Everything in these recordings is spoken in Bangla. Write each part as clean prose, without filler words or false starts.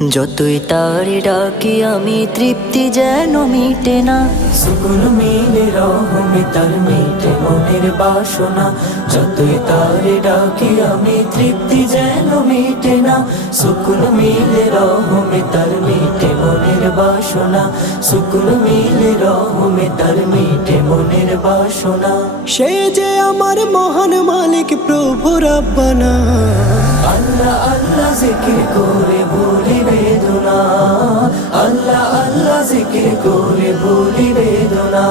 যতই তারে ডাকি আমি তৃপ্তি যেন মিটে না। সুকুন মিলে রহমে তার মিটে মনের বাসনা। যতই তারে ডাকি আমি তৃপ্তি যেন মিটে না। সুকুন মিলে রহমে তার মিটে মনের বাসনা। সুকুন মিলে রহমে তার মিটে মনের বাসনা। সে যে আমার মহান মালিক প্রভু রাব্বানা। আল্লাহ আল্লাহ জিকির করে ভুলি বেদনা। আল্লাহ আল্লাহ জিকির করে ভুলি বেদনা।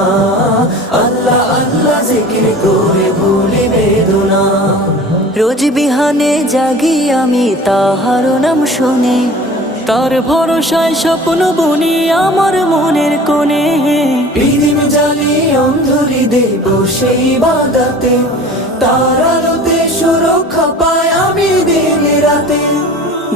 আল্লাহ আল্লাহ জিকির করে ভুলি বেদনা। রোজ বিহানে জাগি আমি তাহার নাম শুনে, তার ভরসায় স্বপ্ন বুনি আমার মনের কোণে। পৃথিবী জালি অন্ধরি দেব সেই বাদাতে, তার আলোতে সুরক্ষা পায় আমি দিন রাতে।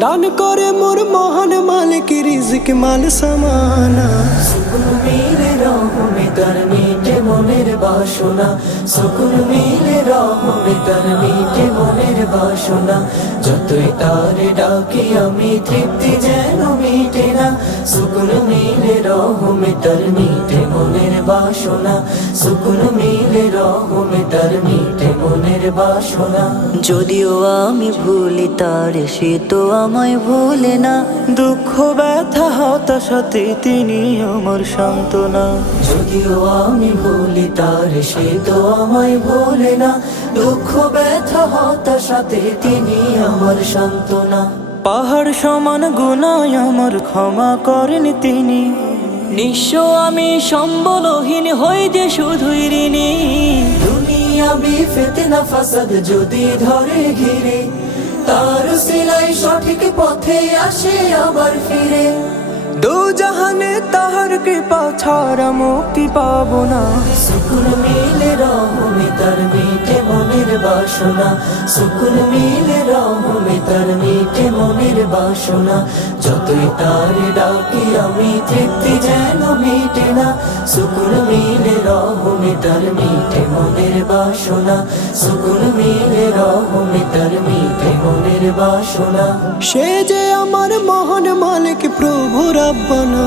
দান করে মোর মহান মালিক রিজিক মাল সামানা। সুকুন মিলে রহমে তার মিটে মনের বাসনা। সুকুন মিলে রহমে তার মিটে মনের বাসনা। যতই তারে ডাকি আমি তৃপ্তি যেন মিটে না। সুকুন মিলে রহমে তার মিটে মনের বাসনা। সুকুন মিলে রহমে তার মিটে মনের বাসনা। যদিও আমি ভুলি তারে সে তো আমায় ভুলে না। দুঃখ ব্যথা হতাশাতে তিনি আমার সান্ত্বনা। যদিও আমি ভুলি তার সে তো আমায় ভোলে না। দুঃখ ব্যথা হতাশাতে তিনি আমার সান্ত্বনা। পাহাড় সমান গুনায় আমার ক্ষমা করেন তিনি। নিঃস্ব আমি সম্বলহীন হই যে শুধুই ঋণী। দুনিয়া ফিতনা ফাসাদ যদি ধরে ঘিরে, তার সিলাই সঠিক পথে আসে আবার ফিরে। দু জাহানে তাহার কৃপা ছাড়া মুক্তি পাবো না। সুকুন মিলে রহমে তার মিটে মনের বাসনা। সুকুন মিলে রহমে তার মিটে মনের বাসনা। যতই তারে ডাকি আমি তৃপ্তি যেন মিটে না। সুকুন মিলে রহমে তার মিটে মনের বাসনা। সুকুন মিলে রহমে তার মিটে মনের বাসনা। সে যে আমার মহান মালিক প্রভু রাব্বানা।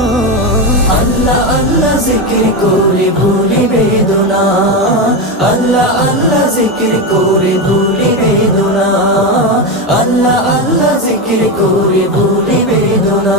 আল্লাহ আল্লাহ জিকির করে ভুলি বেদনা। আল্লাহ আল্লাহ জিকির করে ভুলি বেদনা। আল্লাহ আল্লাহ জিকির করে ভুলি বেদনা।